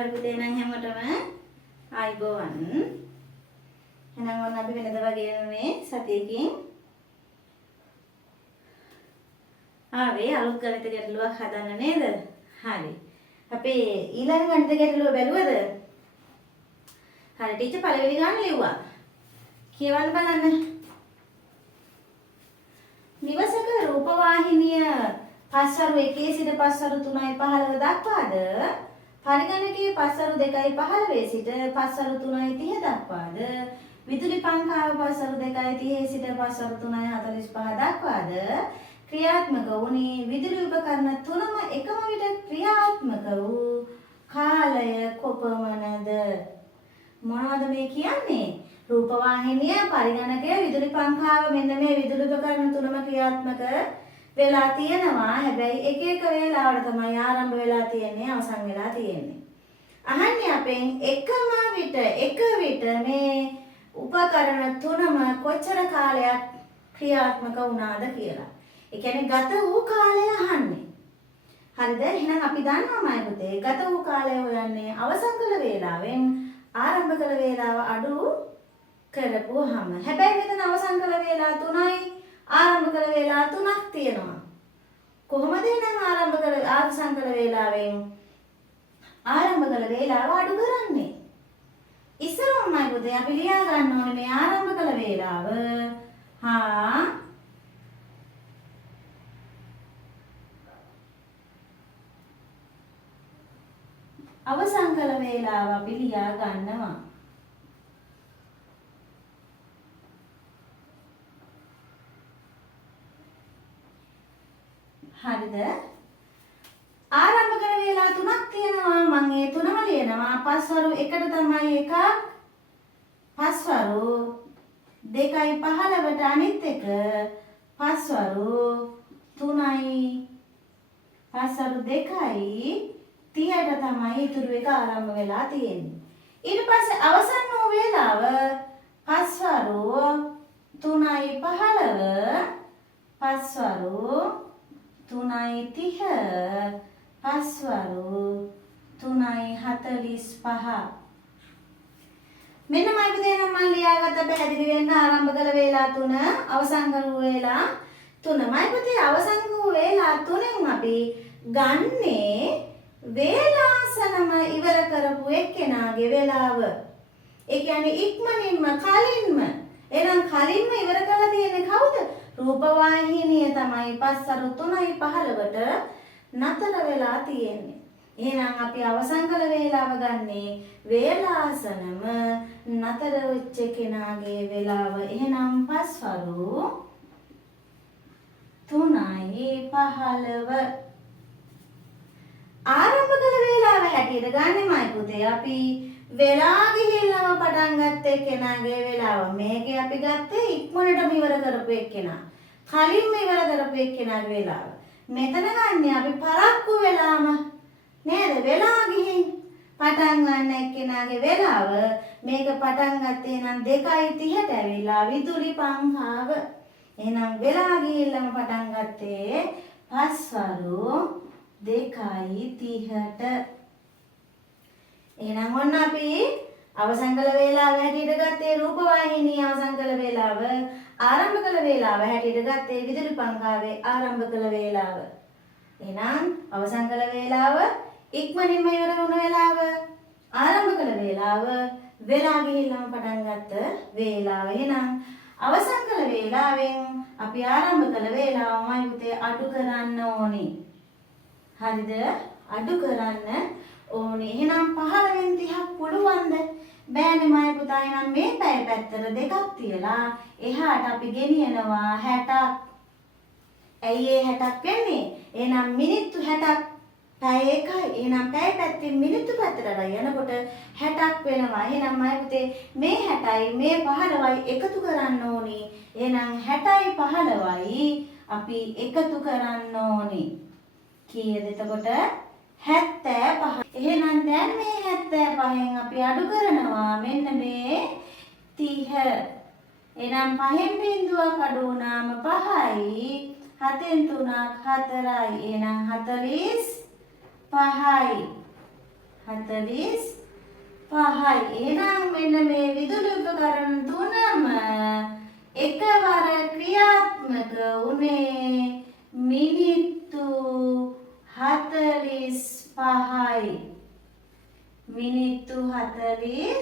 හරි පුතේ නම් හැමෝටම ආයිබෝවන්. එහෙනම් ඔන්න අපි වෙනද වගේම මේ සතියකින් ආවේ අලුත් ගණිත ගැටලුවක් හදන්න නේද? හරි. අපි ඊළඟ ගණිත ගැටලුව බැලුවද? හරි ටීචර් පළවෙනි ගාන ලිව්වා. කියවන්න බලන්න. නිවසක රූපවාහිනිය පස්වරු 1 සිට පස්වරු 3:15 දක්වාද පරිගණකයේ පස්වරු 2:15 සිට පස්වරු 3:30 දක්වාද විදුලි පංකාව පස්වරු 2:30 සිට පස්වරු 3:45 දක්වාද ක්‍රියාත්මක වුණේ විදුලි උපකරණ තුනම එකම විට ක්‍රියාත්මක වූ කාලය කොපමණද? මොනවද මේ කියන්නේ? රූපවාහිනිය පරිගණකය විදුලි පංකාව මෙන්න මේ විදුලි උපකරණ තුනම ක්‍රියාත්මක වෙලා තියෙනවා. හැබැයි එක එක වේලාවට තමයි ආරම්භ වෙලා තියෙන්නේ අවසන් වෙලා තියෙන්නේ. අහන්නේ අපෙන් එකම විට එක විට මේ උපකරණ තුනම කොච්චර කාලයක් ක්‍රියාත්මක වුණාද කියලා. ඒ කියන්නේ ගත වූ කාලය අහන්නේ. හරිද? එහෙනම් අපි දන්නවමයි පුතේ ගත වූ කාලය හොයන්නේ අවසන් කළ වේලාවෙන් ආරම්භ කළ වේලාව අඩු කරපුවාම. හැබැයි මෙතන අවසන් කළ වේලාව 3යි ආරම්භ කළ වේලාව 3ක් තියෙනවා. කොහොමද එහෙනම් අවසන් කළ වේලාවෙන් ආරම්භ කළ වේලාව අඩු කරන්නේ? ඉස්සරහමයි පුතේ අපි ලියා ගන්න ඕනේ මේ ආරම්භ කළ වේලාව හා අවසන් කළ වේලාව අපි ලියා ගන්නවා. හරිද? ආරම්භ කළ වේලා 3ක් තියෙනවා. මම ඒ තුනම ලියනවා. පස්වරු 1ට තමයි එකක්. පස්වරු 2:15ට අනිත් එක. පස්වරු 3යි. පස්වරු 2:30ට තමයි ඉතුරු එක ආරම්භ වෙලා තියෙන්නේ. ඊට පස්සේ අවසන් වූ වේලාව පස්වරු 3:15 පස්වරු 3:30 පස්වරු 3:45 මෙන්න මම පුතේ නම් මම ලියාගත්ත පැහැදිලි වෙන්න ආරම්භ කළ වේලා 3 අවසන් කරපු වේලා 3මයි පුතේ අවසන් වූ වේලා 3න් අපි ගන්නේ වේලාසනම ඉවර කරපු එක්කෙනාගේ වේලාව. ඒ කියන්නේ ඉක්මනින්ම කලින්ම. එහෙනම් කලින්ම ඉවර කරලා තියෙන්නේ කවුද? රූපවාහිනිය තමයි පස්වරු 3:15ට නතර වෙලා තියෙන්නේ. එහෙනම් අපි අවසන් කළ වේලාව ගන්නේ වේලාසනම නතර වෙච්ච කෙනාගේ වේලාව. එහෙනම් පස්වරු 3:15 ආරම්භ කළ වේලාව හැටියට ගන්නෙමයි පුතේ අපි වෙලා ගිහිල්ලාම පටන් ගත්තේ කෙනාගේ වේලාව. මේකේ අපි ගත්තේ ඉක්මනටම ඉවර කරපු එක්කෙනා. කලින්ම ඉවර කරපු එක්කෙනාගේ වේලාව. මෙතන ගන්නේ අපි පරක්කු වෙලාම නේද? වෙලා ගිහින් පටන් ගන්න එක්කෙනාගේ වේලාව. මේක පටන් ගත්තේ නම් 2:30ට ඇවිල්ලා විදුලි පංකාව. එහෙනම් වෙලා ගිහිල්ලාම පටන් ගත්තේ පස්වරු 2:30ට. එහෙනම් ඔන්න අපි අවසන් කළ වේලාව හැටියට ගත්තේ රූපවාහිනිය අවසන් කළ වේලාව, ආරම්භ කළ වේලාව හැටියට ගත්තේ විදුලි පංකාවේ ආරම්භ කළ වේලාව. එහෙනම් අවසන් කළ වේලාව ඉක්මනින්ම ඉවර වුණ වේලාව, ආරම්භ කළ වේලාව, වෙලා ගිහිල්ලාම පටන් ගත්ත වේලාව. එහෙනම් අවසන් කළ වේලාවෙන් අපි ආරම්භ කළ වේලාවමයි පුතේ අඩු කරන්න ඕනේ. හරිද? අඩු කරන්න ඕනේ. එහෙනම් 15න් 30ක් පුළුවන්ද? බෑනේ මයි පුතා. එහෙනම් මේ පැය පැත්තට දෙකක් තියලා එහාට අපි ගෙනියනවා 60ක්. ඇයි ඒ 60ක් වෙන්නේ? එහෙනම් මිනිත්තු 60ක් පැය එකයි. එහෙනම් පැය පැත්තෙන් මිනිත්තු පැත්තට යනකොට 60ක් වෙනවා. එහෙනම් මයි පුතේ මේ 60යි මේ 15යි එකතු කරන්න ඕනේ. එහෙනම් 60යි 15යි අපි එකතු කරන්න ඕනේ. කීයද එතකොට? 75. එහෙනම් දැන් මේ 75න් අපි අඩු කරනවා මෙන්න මේ 30. එහෙනම් 5න් බිඳුවක් අඩු වුණාම 5යි, 7න් 3ක් 4යි. එහෙනම් 45යි. 45යි. එහෙනම් මෙන්න මේ විදුලි උපකරණ තුනම එකවර ක්‍රියාත්මක වුණේ මිනිත්තු 45යි. මිනිත්තු 45යි.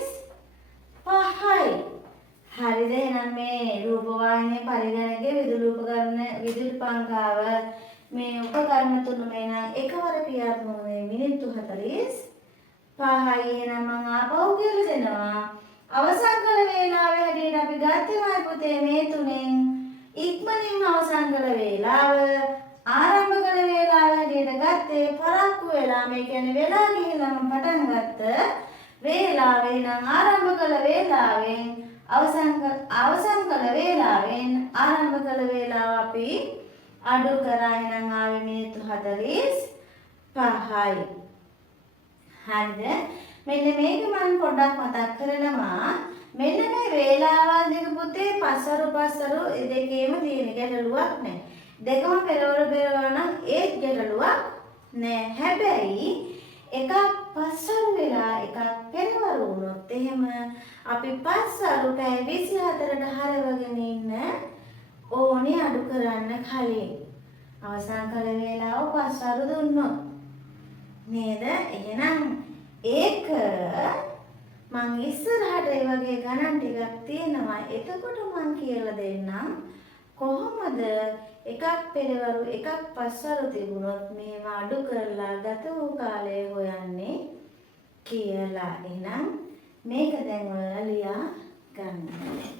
හරිද? එහෙනම් මේ රූපවාහිනිය පරිගණකයේ විදුලි උපකරණ විදුලි පංකාව මේ උපකරණ තුනම එන එකවර ක්‍රියාත්මක වුණේ මිනිත්තු 45යි. එහෙනම් මම ආපහු කියලා දෙනවා. අවසන් කළ වේලාව හැටියට අපි ගත්තේ පුතේ මේ තුනෙන් ඉක්මනින් අවසන් කළ වේලාව ආරම්භ කළ වේලාව හැටියට ගත්තේ පරක්කු වෙලා මේ කියන්නේ වෙලා ගිහිල්ලාම පටන් ගත්ත වේලාවේ නම් ආරම්භ කළ වේලාවෙන් අවසන් කළ වේලාවෙන් ආරම්භ කළ වේලාව අපි අඩු කරා. එහෙනම් ආවේ මිනිත්තු 45යි. හරිද? මෙන්න මේක මම පොඩ්ඩක් මතක් කරනවා. මෙන්න මේ වේලාවල් දෙක පුතේ පස්සරු දෙකේම තියෙන ගැටලුවක් නැහැ. දෙකම පෙරවර නම් ඒත් ගැටලුවක් නැහැ. හැබැයි එකක් පස්සරු වෙලා එකක් පෙරවර වුණොත් එහෙම අපි පස්සරු පැය 24ට හරවගෙන ඉන්න ඕනේ අඩු කරන්න කලින්. අවසන් කළ වේලාව පස්සරු දුන්නොත් නේද? එහෙනම් ඒක මං ඉස්සරහට ඒ වගේ ගණන් ටිකක් තියෙනවා. එතකොට මං කියලා දෙන්නම් කොහොමද එකක් පෙරවරු එකක් පස්සරු තිබුණොත් මේවා අඩු කරලා ගත වූ කාලය හොයන්නේ කියලා. එහෙනම් මේක දැන් ඔයාලා ලියා ගන්න.